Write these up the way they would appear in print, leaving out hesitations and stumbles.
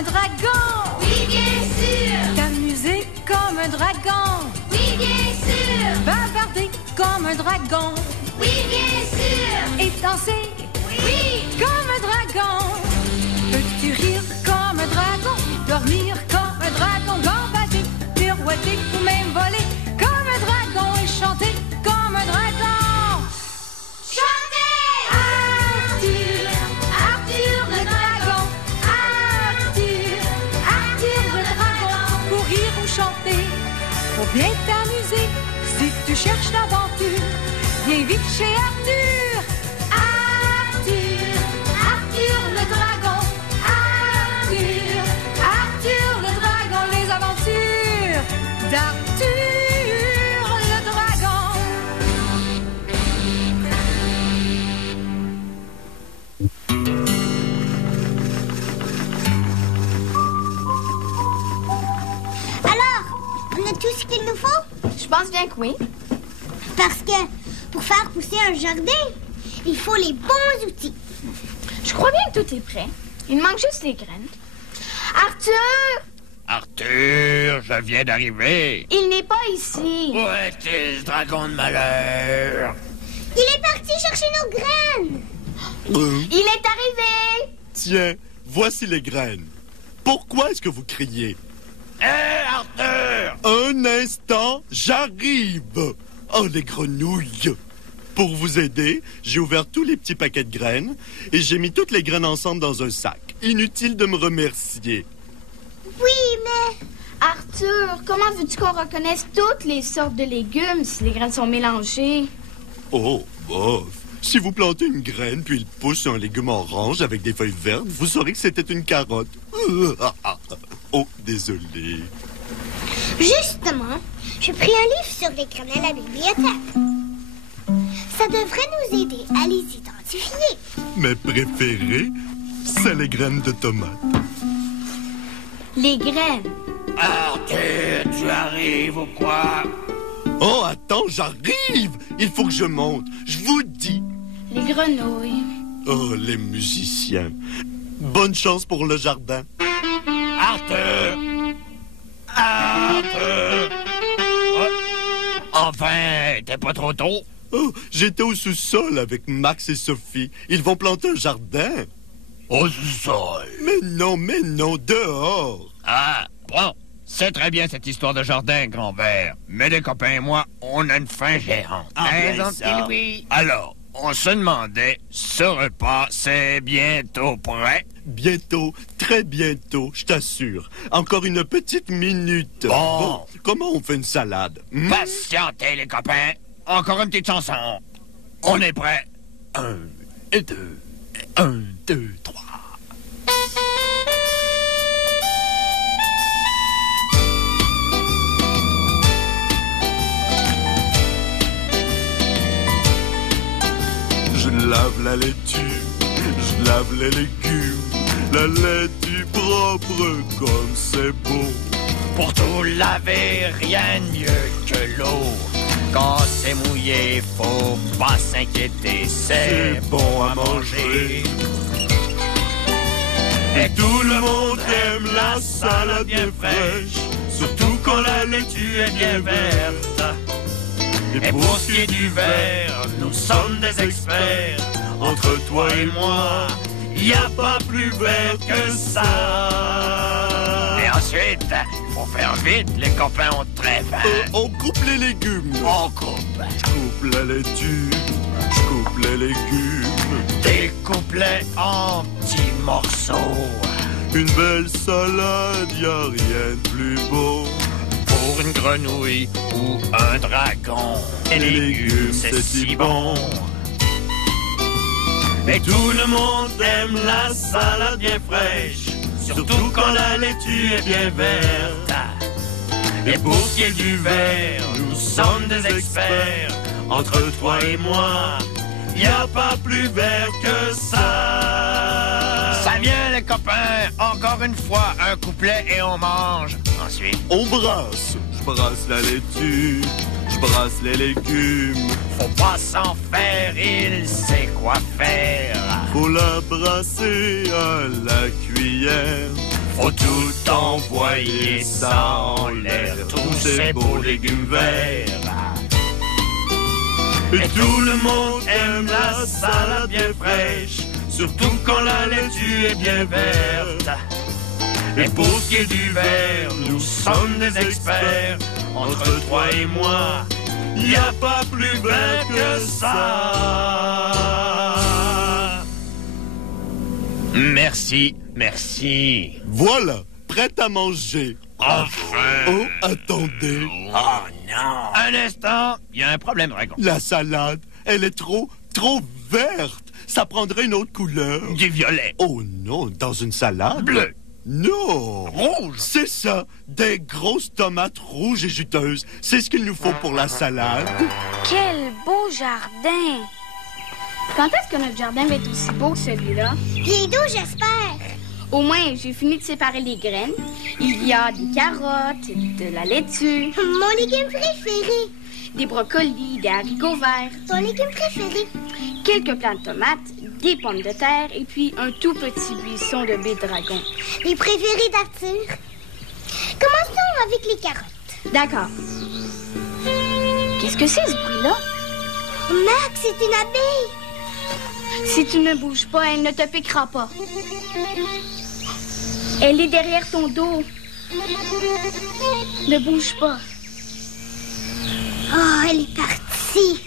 un dragon. Oui, bien sûr. T'amuser comme un dragon. Oui, bien sûr. Bavarder comme un dragon. Oui, bien sûr. Et danser, Oui. comme un dragon. Peux-tu rire comme un dragon? Dormir comme un dragon. Gambader, pirouetter ou même voler comme un dragon. Et chanter comme un dragon. Chantez! Arthur, Arthur le dragon. Arthur, Arthur le dragon. Pour rire ou chanter, pour bien t'amuser. Si tu cherches l'aventure, viens vite chez Arthur. Arthur, Arthur le dragon. Arthur, Arthur le dragon. Les aventures d'Arthur le dragon. Alors, on a tout ce qu'il nous faut? Je pense bien que oui. Parce que pour faire pousser un jardin, il faut les bons outils. Je crois bien que tout est prêt. Il manque juste les graines. Arthur! Arthur, je viens d'arriver. Il n'est pas ici. Où est-il, ce dragon de malheur? Il est parti chercher nos graines. Il est arrivé. Tiens, voici les graines. Pourquoi est-ce que vous criez? Hé, Arthur! Un instant, j'arrive. Oh, les grenouilles. Pour vous aider, j'ai ouvert tous les petits paquets de graines et j'ai mis toutes les graines ensemble dans un sac. Inutile de me remercier. Oui, mais... Arthur, comment veux-tu qu'on reconnaisse toutes les sortes de légumes si les graines sont mélangées? Oh, bof. Si vous plantez une graine puis il pousse un légume orange avec des feuilles vertes, vous saurez que c'était une carotte. Oh, désolé. Justement, j'ai pris un livre sur les graines à la bibliothèque. Ça devrait nous aider à les identifier. Mes préférés, c'est les graines de tomates. Les graines. Arthur, tu arrives ou quoi? Oh, attends, j'arrive! Il faut que je monte. Je vous dis. Les grenouilles. Oh, les musiciens. Bonne chance pour le jardin. Arthur! Arthur! Oh. Enfin, t'es pas trop tôt? Oh, j'étais au sous-sol avec Max et Sophie. Ils vont planter un jardin. Au sous-sol. Mais non, dehors. Ah, bon. C'est très bien cette histoire de jardin, grand-père. Mais les copains et moi, on a une faim géante. Oui. Alors, on se demandait, ce repas, c'est bientôt prêt? Bientôt, très bientôt, je t'assure. Encore une petite minute. Bon. Comment on fait une salade? Patientez, les copains. Encore une petite chanson. On est prêt. 1 et 2. 1, 2, 3. Je lave la laitue, je lave les légumes, la laitue propre comme c'est beau. Pour tout laver, rien de mieux que l'eau. Quand c'est mouillé, faut pas s'inquiéter, c'est bon à manger. Et tout le monde aime la salade bien fraîche, surtout quand la laitue est bien verte. Et pour ce qui est du verre, nous sommes des experts. Entre toi et moi, y a pas plus vert que ça. Et ensuite, il faut faire vite, les copains ont très faim. On coupe les légumes. On coupe. Je coupe la laitue, je coupe les légumes. Découpe-les en petits morceaux. Une belle salade, y a rien de plus beau. Pour une grenouille ou un dragon, les légumes, c'est si bon. Et tout le monde aime la salade bien fraîche, surtout quand la laitue est bien verte. Et pour ce qui est du verre, nous sommes des experts. Entre toi et moi, y a pas plus vert que ça. Ça vient les copains, encore une fois, un couplet et on mange. Ensuite, on brasse. Je brasse la laitue, je brasse les légumes. Faut pas s'en faire, il sait quoi faire. Faut la brasser à la cuillère. Faut tout envoyer ça en l'air, tous ces beaux légumes verts. Et tout le monde aime la salade bien fraîche, surtout quand la laitue est bien verte. Et pour ce qui est du verre, nous sommes des experts. Entre toi et moi, y a pas plus vert que ça. Merci, merci. Voilà, prête à manger. Enfin. Oh, attendez. Oh non. Un instant, il y a un problème, Dragon. La salade, elle est trop verte. Ça prendrait une autre couleur. Du violet. Oh non, dans une salade? Bleu. Non. Rouge. C'est ça, des grosses tomates rouges et juteuses. C'est ce qu'il nous faut pour la salade. Quel beau jardin! Quand est-ce que notre jardin va être aussi beau que celui-là? Bientôt, j'espère. Au moins, j'ai fini de séparer les graines. Il y a des carottes, de la laitue, Mon légume préféré. des brocolis, des haricots verts, Ton légume préféré. quelques plants de tomates, des pommes de terre et puis un tout petit buisson de baies de dragon. Les préférés d'Arthur. Commençons avec les carottes. D'accord. Qu'est-ce que c'est, ce bruit-là? Max, c'est une abeille. Si tu ne bouges pas, elle ne te piquera pas. Elle est derrière ton dos. Ne bouge pas. Oh, elle est partie.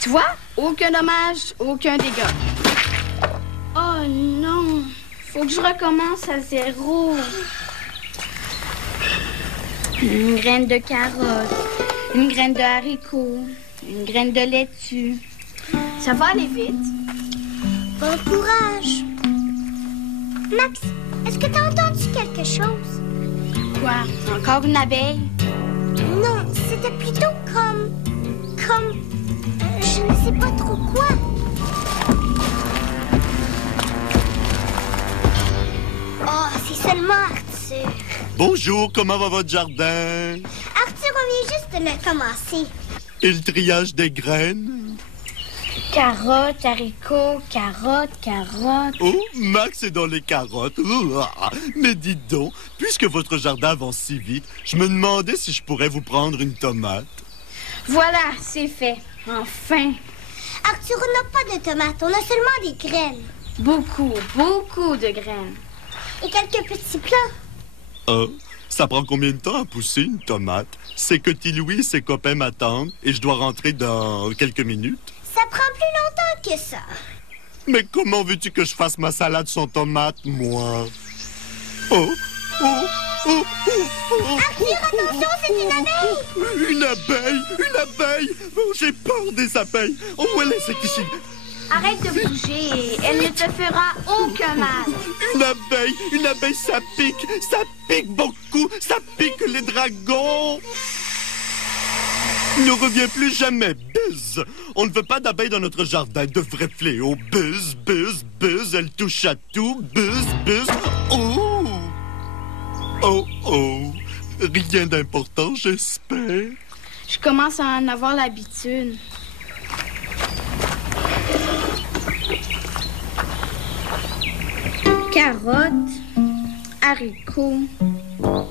Tu vois? Aucun dommage, aucun dégât. Oh non! Faut que je recommence à zéro. Une graine de carotte, une graine de haricot, une graine de laitue. Ça va aller vite. Bon courage. Max, est-ce que t'as entendu quelque chose? Quoi? Encore une abeille? Non, c'était plutôt comme... je ne sais pas trop quoi. Oh, c'est seulement Arthur. Bonjour, comment va votre jardin? Arthur, on vient juste de le commencer. Et le triage des graines? Carottes, haricots, carottes. Oh, Max est dans les carottes. Ouah. Mais dites donc, puisque votre jardin avance si vite, je me demandais si je pourrais vous prendre une tomate. Voilà, c'est fait. Enfin. Arthur, on n'a pas de tomates, on a seulement des graines. Beaucoup de graines. Et quelques petits plants. Ça prend combien de temps à pousser une tomate? C'est que Petit Louis et ses copains m'attendent et je dois rentrer dans quelques minutes. Ça prend plus longtemps que ça. Mais comment veux-tu que je fasse ma salade sans tomate, moi? Arthur, attention, c'est une abeille! Une abeille! Oh, j'ai peur des abeilles! Oh, elle est, c'est ici! Arrête de bouger. Elle ne te fera aucun mal. Une abeille, ça pique beaucoup, ça pique les dragons! Ne reviens plus jamais, Buzz! On ne veut pas d'abeilles dans notre jardin, de vrais fléaux. Buzz, elle touche à tout, Buzz. Oh! Rien d'important, j'espère. Je commence à en avoir l'habitude. Carottes, haricots. Oh!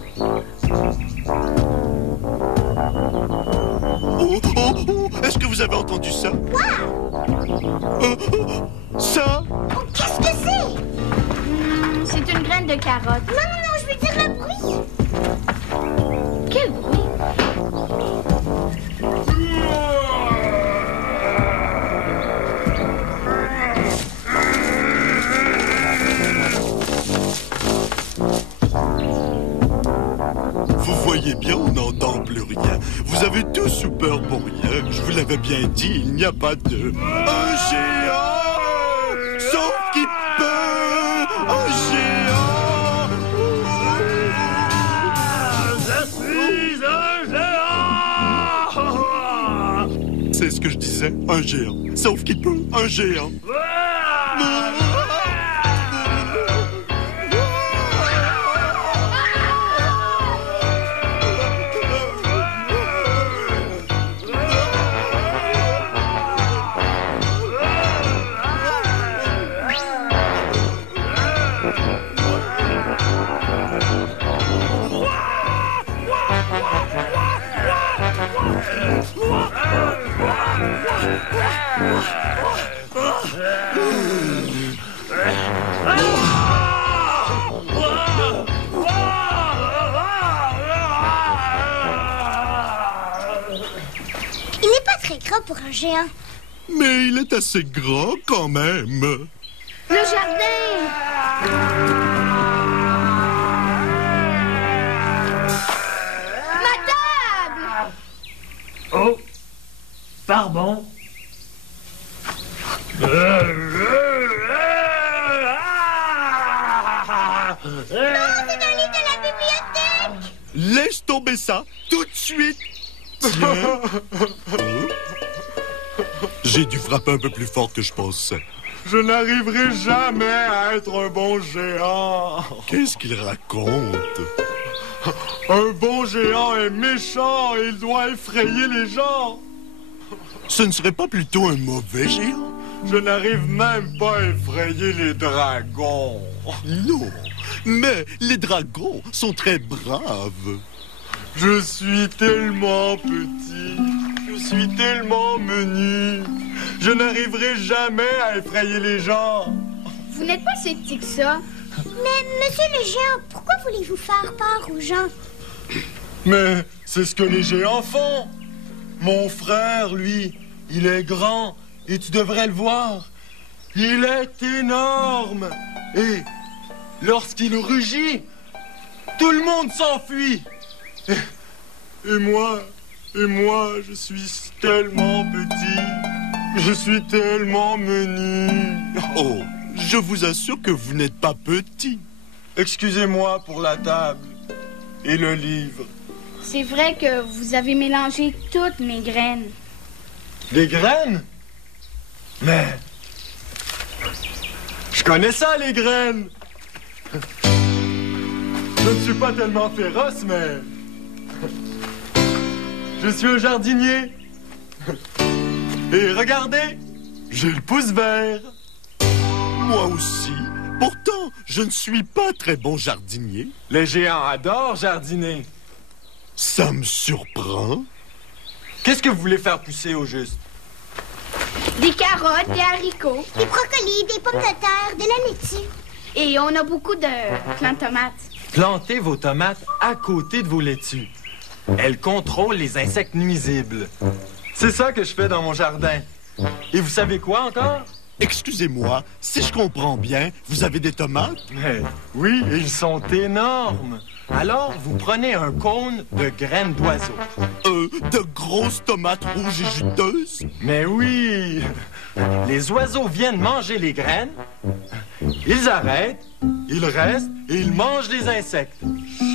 Est-ce que vous avez entendu ça? Ça? Oh, qu'est-ce que c'est? C'est une graine de carotte. Non, je veux dire le bruit. Quel bruit? Vous voyez bien, on n'entend plus rien. Vous avez tous eu peur pour rien. Je vous l'avais bien dit, il n'y a pas de... Un géant! Sauf qui peut! Un géant! Je suis un géant! C'est ce que je disais, un géant. Sauf qui peut, un géant. gras pour un géant. Mais il est assez grand quand même. Le jardin! Ma table! Oh, pardon. C'est un livre de la bibliothèque! Laisse tomber ça tout de suite. Tiens. J'ai dû frapper un peu plus fort que je pensais. Je n'arriverai jamais à être un bon géant. Qu'est-ce qu'il raconte? Un bon géant est méchant et il doit effrayer les gens. Ce ne serait pas plutôt un mauvais géant? Je n'arrive même pas à effrayer les dragons. Non, mais les dragons sont très braves. Je suis tellement petit, je suis tellement menu. Je n'arriverai jamais à effrayer les gens. Vous n'êtes pas si petit que ça. Mais, monsieur le géant, pourquoi voulez-vous faire peur aux gens? Mais c'est ce que les géants font. Mon frère, lui, il est grand et tu devrais le voir. Il est énorme. Et lorsqu'il rugit, tout le monde s'enfuit. Et moi, je suis tellement petit. Je suis tellement menu. Oh, je vous assure que vous n'êtes pas petit. Excusez-moi pour la table et le livre. C'est vrai que vous avez mélangé toutes mes graines. Des graines? Mais... je connais ça, les graines! Je ne suis pas tellement féroce, mais... je suis un jardinier. Et regardez, j'ai le pouce vert. Moi aussi. Pourtant, je ne suis pas très bon jardinier. Les géants adorent jardiner. Ça me surprend. Qu'est-ce que vous voulez faire pousser au juste? Des carottes, des haricots. Des brocolis, des pommes de terre, de la laitue. Et on a beaucoup de plants de tomates. Plantez vos tomates à côté de vos laitues. Elles contrôlent les insectes nuisibles. C'est ça que je fais dans mon jardin. Et vous savez quoi encore? Excusez-moi, si je comprends bien, vous avez des tomates? Oui, ils sont énormes. Alors, vous prenez un cône de graines d'oiseaux. De grosses tomates rouges et juteuses? Mais oui! Les oiseaux viennent manger les graines, ils arrêtent, ils restent et ils mangent les insectes.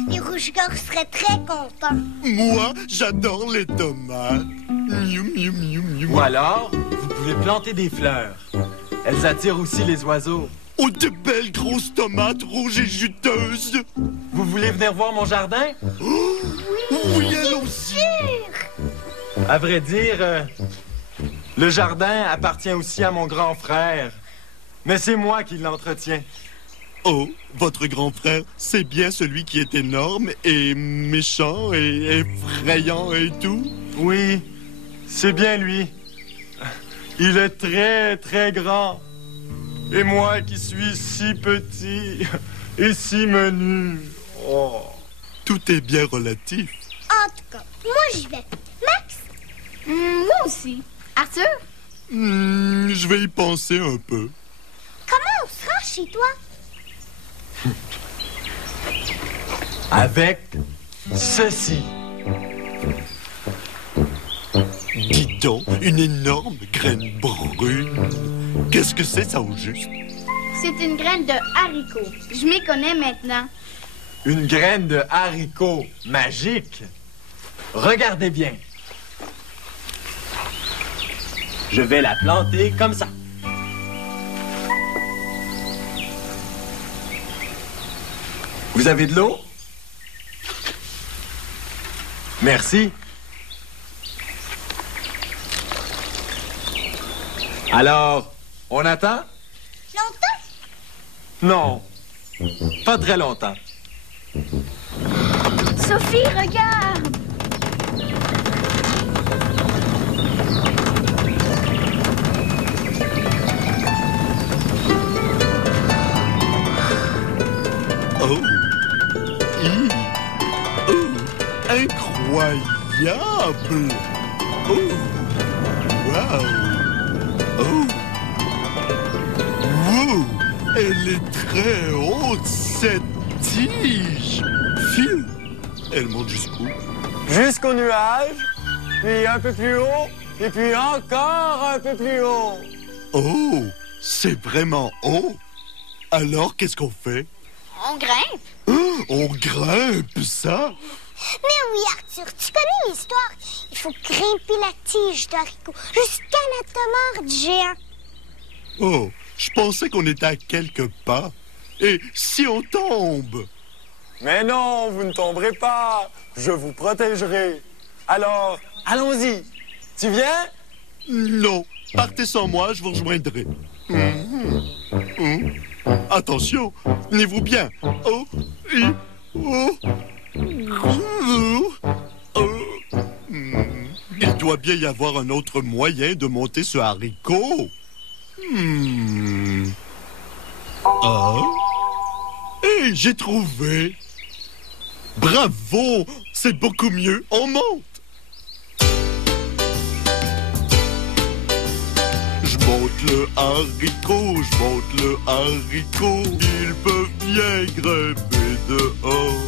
Les rouges-gorges seraient très contents. Moi, j'adore les tomates. Miou, miou, miou, miou. Ou alors, vous pouvez planter des fleurs. Elles attirent aussi les oiseaux. Oh, de belles grosses tomates rouges et juteuses! Vous voulez venir voir mon jardin? Oh, oui, allons-y! À vrai dire, le jardin appartient aussi à mon grand frère. Mais c'est moi qui l'entretiens. Oh, votre grand frère, c'est bien celui qui est énorme et méchant et effrayant et tout? Oui, c'est bien lui. Il est très, très grand. Et moi qui suis si petit et si menu. Oh. Tout est bien relatif. En tout cas, moi j'y vais. Max? Moi aussi. Arthur? Je vais y penser un peu. Comment on se rend chez toi? Avec ceci. Dis donc, une énorme graine brune. Qu'est-ce que c'est, ça, au juste? C'est une graine de haricot. Je m'y connais maintenant. Une graine de haricot magique. Regardez bien. Je vais la planter comme ça. Vous avez de l'eau? Merci. Alors, on attend? Longtemps? Non, pas très longtemps. Sophie, regarde! Oh! Oh! Incroyable! Oh! Oh! Wow! Elle est très haute, cette tige! Phil, elle monte jusqu'où? Jusqu'au nuage, puis un peu plus haut, et puis encore un peu plus haut. Oh! C'est vraiment haut! Alors, qu'est-ce qu'on fait? On grimpe. Oh, on grimpe, ça? Mais oui, Arthur, tu connais l'histoire. Il faut grimper la tige d'haricot jusqu'à la tomate géant. Oh, je pensais qu'on était à quelques pas. Et si on tombe? Mais non, vous ne tomberez pas. Je vous protégerai. Alors, allons-y. Tu viens? Non, partez sans moi, je vous rejoindrai. Attention, tenez-vous bien. Oh, il doit bien y avoir un autre moyen de monter ce haricot. Ah? Hé, j'ai trouvé. Bravo, c'est beaucoup mieux. On monte. Je monte le haricot, je monte le haricot. Ils peuvent bien grimper dehors,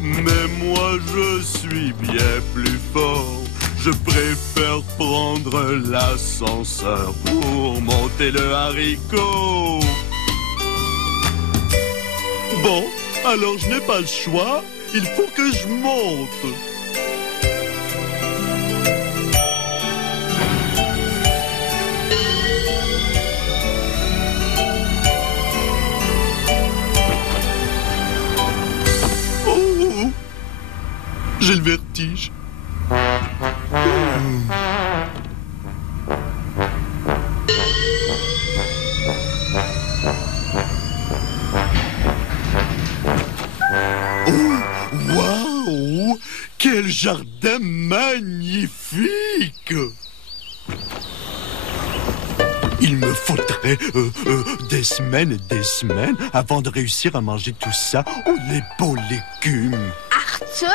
mais moi je suis bien plus fort. Je préfère prendre l'ascenseur pour monter le haricot. Bon, alors je n'ai pas le choix. Il faut que je monte. Oh, j'ai le vertige. Waouh! Quel jardin magnifique! Il me faudrait des semaines et des semaines avant de réussir à manger tout ça. Oh, les beaux légumes! Arthur?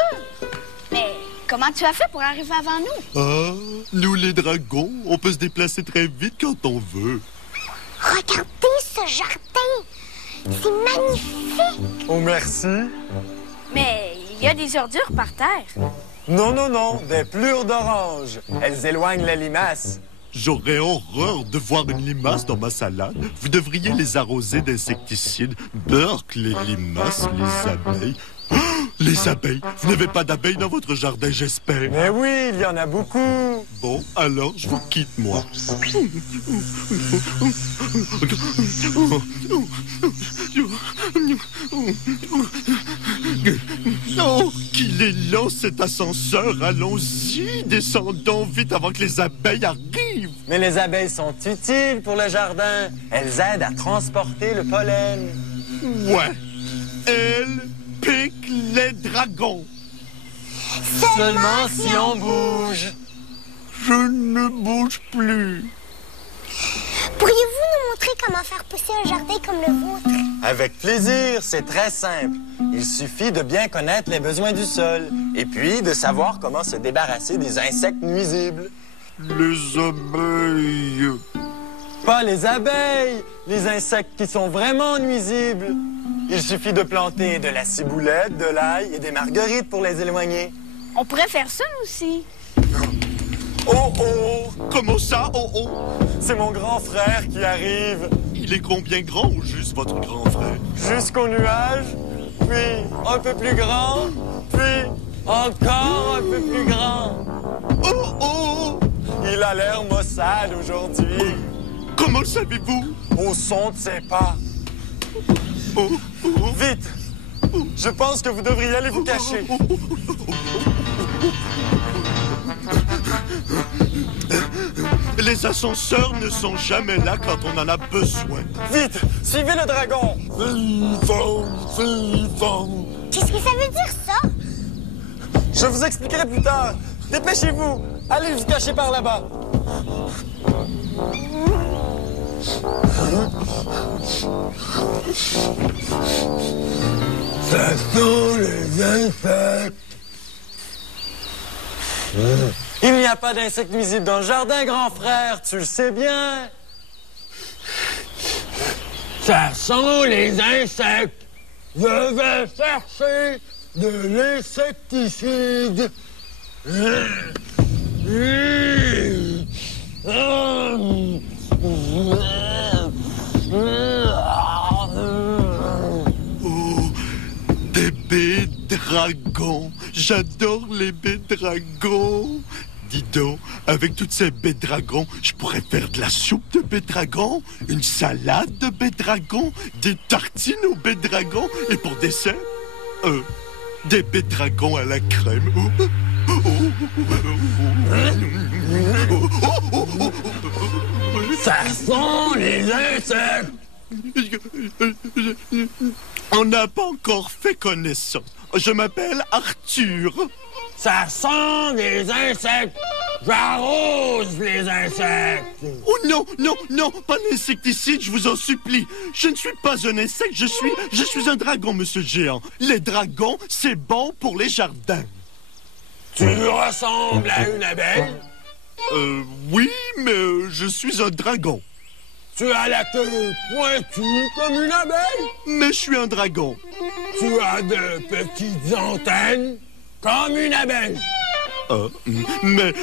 Mais comment tu as fait pour arriver avant nous? Ah, nous les dragons, on peut se déplacer très vite quand on veut. Regardez ce jardin. C'est magnifique. Oh, merci. Mais il y a des ordures par terre. Non, non, non, des plures d'orange. Elles éloignent les limaces. J'aurais horreur de voir une limace dans ma salade. Vous devriez les arroser d'insecticides. Burk, les limaces, les abeilles. Oh, les abeilles! Vous n'avez pas d'abeilles dans votre jardin, j'espère. Mais oui, il y en a beaucoup. Bon, alors, je vous quitte, moi. Oh, qu'il est lent, cet ascenseur. Allons-y, descendons vite avant que les abeilles arrivent. Mais les abeilles sont utiles pour le jardin. Elles aident à transporter le pollen. Ouais, elles piquent les dragons. Seulement si on bouge. Je ne bouge plus. Pourriez-vous nous montrer comment faire pousser un jardin comme le vôtre? Avec plaisir, c'est très simple. Il suffit de bien connaître les besoins du sol et puis de savoir comment se débarrasser des insectes nuisibles. Les abeilles. Pas les abeilles, les insectes qui sont vraiment nuisibles. Il suffit de planter de la ciboulette, de l'ail et des marguerites pour les éloigner. On pourrait faire ça aussi. Oh oh! Comment ça, oh oh? C'est mon grand frère qui arrive. Il est combien grand ou juste votre grand frère? Jusqu'au nuage, puis un peu plus grand, puis encore un peu plus grand. Oh oh! Il a l'air maussade aujourd'hui. Comment le savez-vous? Au son de ses pas. Oh oh! Vite! Je pense que vous devriez aller vous cacher. Les ascenseurs ne sont jamais là quand on en a besoin. Vite! Suivez le dragon! Qu'est-ce que ça veut dire, ça? Je vous expliquerai plus tard. Dépêchez-vous! Allez vous cacher par là-bas. Ça sent les insectes. Il n'y a pas d'insectes nuisibles dans le jardin, grand frère, tu le sais bien. Ça sent les insectes. Je vais chercher de l'insecticide. Oh, des baies dragons. J'adore les baies dragons. Dis donc, avec toutes ces baies dragons, je pourrais faire de la soupe de baies dragons, une salade de baies dragons, des tartines aux baies dragons, et pour dessert, des baies dragons à la crème. Ça sent les insectes. On n'a pas encore fait connaissance. Je m'appelle Arthur. Ça sent les insectes. J'arrose les insectes. Oh non, non, non, pas l'insecticide, je vous en supplie. Je ne suis pas un insecte, je suis un dragon, monsieur Géant. Les dragons, c'est bon pour les jardins. Tu ressembles à une abeille? Oui, mais je suis un dragon. Tu as la queue pointue comme une abeille? Mais je suis un dragon. Tu as de petites antennes comme une abeille. Mais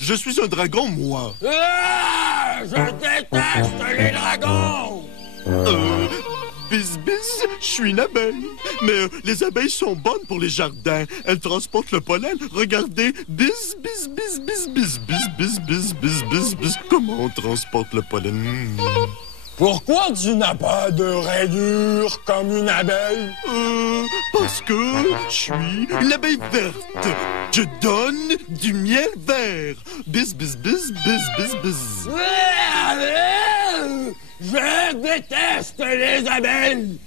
je suis un dragon, moi. Ah, je déteste les dragons. Bis, je suis une abeille. Mais les abeilles sont bonnes pour les jardins. Elles transportent le pollen. Regardez, bis. Comment on transporte le pollen? Pourquoi tu n'as pas de rayures comme une abeille? Parce que je suis une abeille verte. Je donne du miel vert. Bis. Je déteste les abeilles.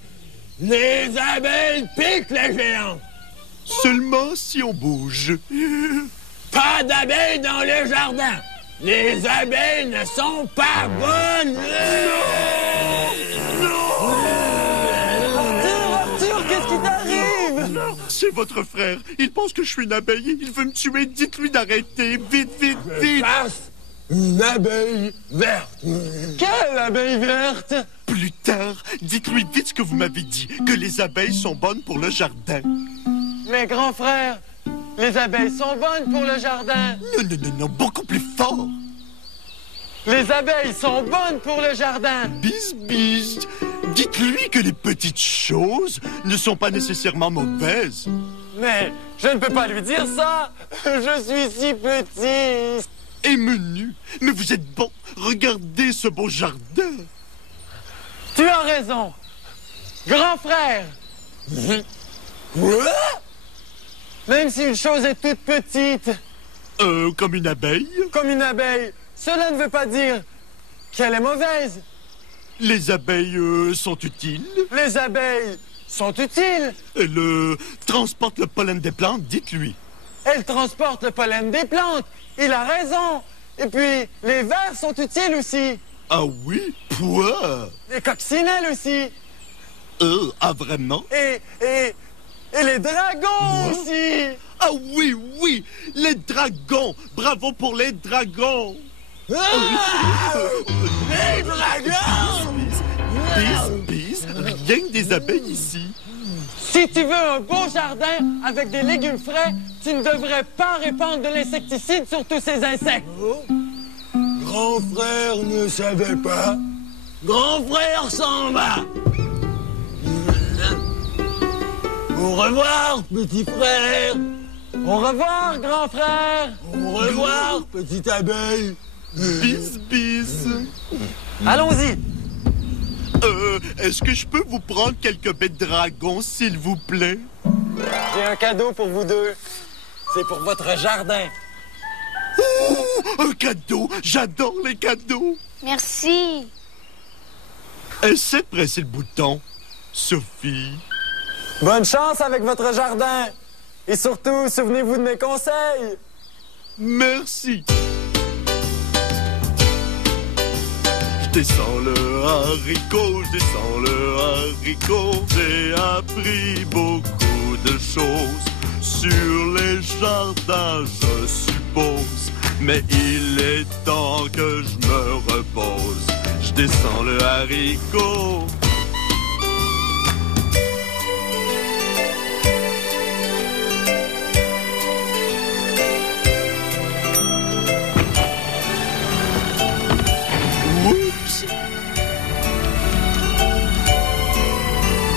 Les abeilles piquent les géants. Seulement si on bouge. Pas d'abeilles dans le jardin. Les abeilles ne sont pas bonnes. Arthur, qu'est-ce qui t'arrive? C'est votre frère. Il pense que je suis une abeille. Il veut me tuer. Dites-lui d'arrêter. Vite. Passe une abeille verte. Quelle abeille verte? Plus tard, dites-lui vite ce que vous m'avez dit. Que les abeilles sont bonnes pour le jardin. Mais grand frère, les abeilles sont bonnes pour le jardin. Non, beaucoup plus fort. Les abeilles sont bonnes pour le jardin. Bis. Dites-lui que les petites choses ne sont pas nécessairement mauvaises. Mais je ne peux pas lui dire ça. Je suis si petit. Et menu. Mais vous êtes bon. Regardez ce beau jardin. Tu as raison. Grand frère. Quoi? Même si une chose est toute petite. Comme une abeille. Comme une abeille. Cela ne veut pas dire qu'elle est mauvaise. Les abeilles sont utiles. Les abeilles sont utiles. Elles transportent le pollen des plantes, dites-lui. Elles transportent le pollen des plantes. Il a raison. Et puis, les vers sont utiles aussi. Ah oui? Quoi? Les coccinelles aussi. Ah vraiment? Et les dragons aussi. Ah oui, les dragons. Bravo pour les dragons. Les dragons! Bis, rien que des abeilles ici. Si tu veux un beau jardin avec des légumes frais, tu ne devrais pas répandre de l'insecticide sur tous ces insectes. Grand frère ne savait pas. Grand frère s'en va. Au revoir, petit frère. Au revoir, grand frère. Au revoir, petite abeille. Bis. Allons-y. Est-ce que je peux vous prendre quelques baies de dragon, s'il vous plaît? J'ai un cadeau pour vous deux. C'est pour votre jardin. Oh, un cadeau! J'adore les cadeaux! Merci. Essaie de presser le bouton, Sophie. Bonne chance avec votre jardin. Et surtout, souvenez-vous de mes conseils. Merci. Je descends le haricot, j'ai appris beaucoup de choses sur les jardins, je suppose. Mais il est temps que je me repose. Je descends le haricot. Oups!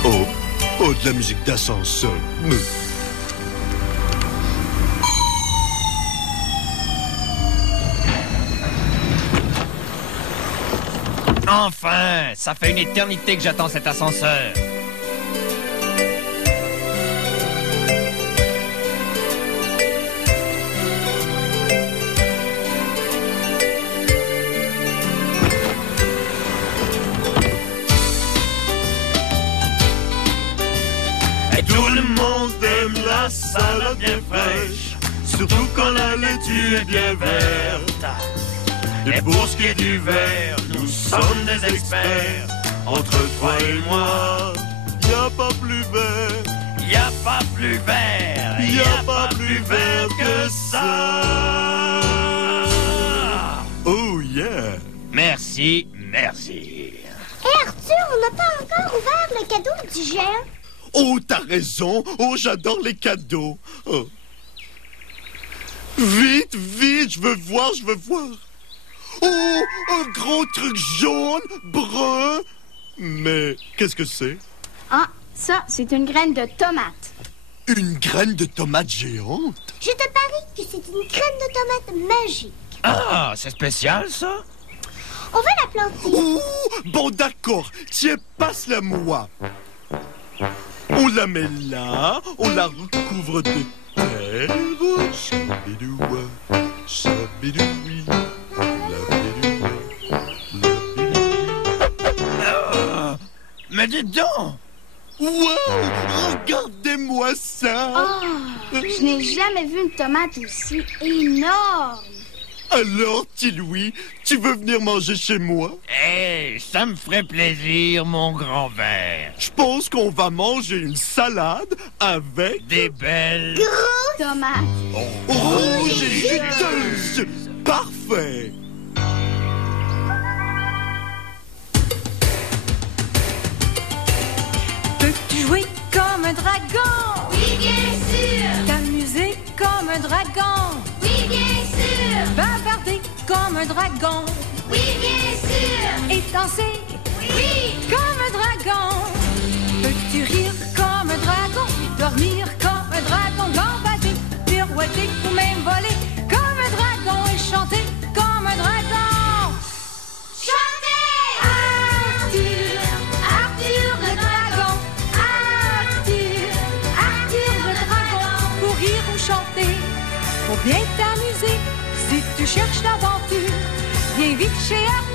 Oh, de la musique d'ascenseur. Enfin! Ça fait une éternité que j'attends cet ascenseur. Et tout le monde aime la salade bien fraîche, surtout quand la laitue est bien verte. Et pour ce qui est du verre, nous sommes des experts. Entre toi et moi, y a pas plus vert. y a pas plus vert, Y a pas plus vert que ça. Oh yeah. Merci, merci. Hé Arthur, on n'a pas encore ouvert le cadeau du géant. Oh, t'as raison. Oh, j'adore les cadeaux. Oh. Vite, vite, je veux voir. Oh, un gros truc jaune, brun. Mais qu'est-ce que c'est? Ah, ça, c'est une graine de tomate. Une graine de tomate géante? Je te parie que c'est une graine de tomate magique. Ah, c'est spécial, ça? On va la planter. Oh, bon, d'accord. Tiens, passe-la-moi. On la met là, on la recouvre de terre. Chabidoua, chabidoui, labidoua, labidoua. Mais dites donc! Wow! Regardez-moi ça! Oh, je n'ai jamais vu une tomate aussi énorme. Alors, petit Louis, tu veux venir manger chez moi? Eh, ça me ferait plaisir, mon grand-père. Je pense qu'on va manger une salade avec des belles tomates. rouges et juteuses. Parfait! Peux-tu jouer comme un dragon? Oui, bien sûr. T'amuser comme un dragon? Oui, bien sûr. Bavarder comme un dragon? Oui, bien sûr. Et danser? Oui. Comme un dragon? Peux-tu rire comme un dragon? Dormir comme un dragon? Gambader, pirouetter ou même voler comme un dragon? Et chanter comme un dragon? Chantez! Arthur, Arthur le dragon. Arthur, Arthur le dragon. Pour rire ou chanter, faut bien t'amuser. Si tu cherches l'aventure, viens vite chez Arthur.